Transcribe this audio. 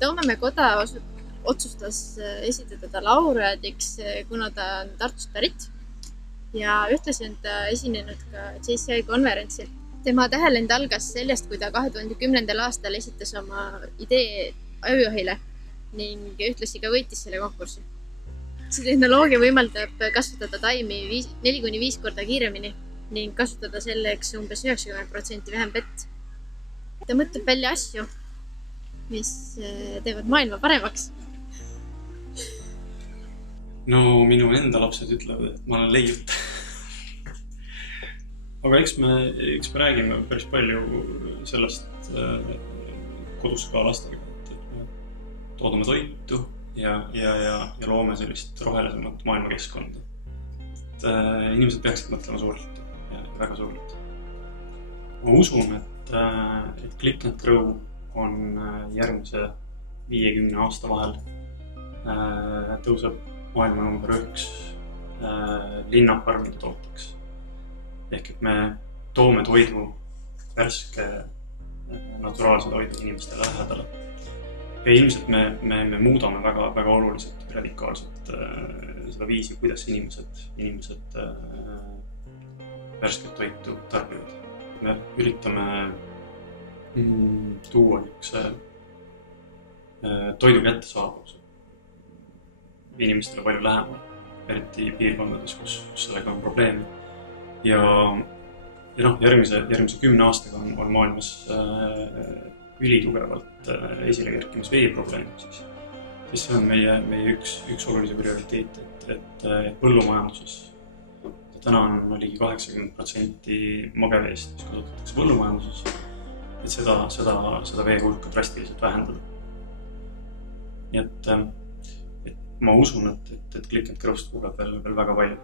Toomemäe koda otsustas esitada ta laureaadiks, kuna ta on Tartust pärit ja ühtlasi on ta esinenud ka JCI konverentsil. Tema tähelend algas sellest, kui ta 2010. aastal esitas oma idee ajujohile ning ühtlasi ka võitis selle konkursi. See tehnoloogia võimaldab kasvatada taimi 4–5 korda kiiremini ning kasutada selleks umbes 90% vähem vett. Ta mõtleb välja asju, mis teevad maailma paremaks. No minu enda lapsed ütlevad, et ma olen leiut. Aga eks me räägime päris palju sellest kodus ka lastega, et me toodame toitu ja loome sellist rohelisemat maailmakeskkonda. Inimesed peaksid mõtlema suurelt ja väga suurelt. Ma usun, et Click & Grow on järgmise 50 aasta vahel tõuseb maailma number 1 linnafarmide tooteks. Ehk et me toome toidu, värske naturaalse toidu inimestele lähedale. Ja ilmselt me muudame väga, väga oluliselt, radikaalselt seda viisi, kuidas inimesed värsket toitu tarbivad. Me üritame tuua toidu kättesaadavuse inimestele palju lähemal, eriti piirkondades, kus sellega on probleeme. Ja järgmise 10 aastaga on maailmas ülitugevalt esile kerkimas veeprobleem, siis see on meie üks olulisi prioriteete, et põllumajanduses. Täna on ligi 80% mageveest, mis kasutatakse põllumajanduses, et seda vee hulka drastiliselt vähendada. Nii et ma usun, et Click & Grow'st kuuleb veel väga palju.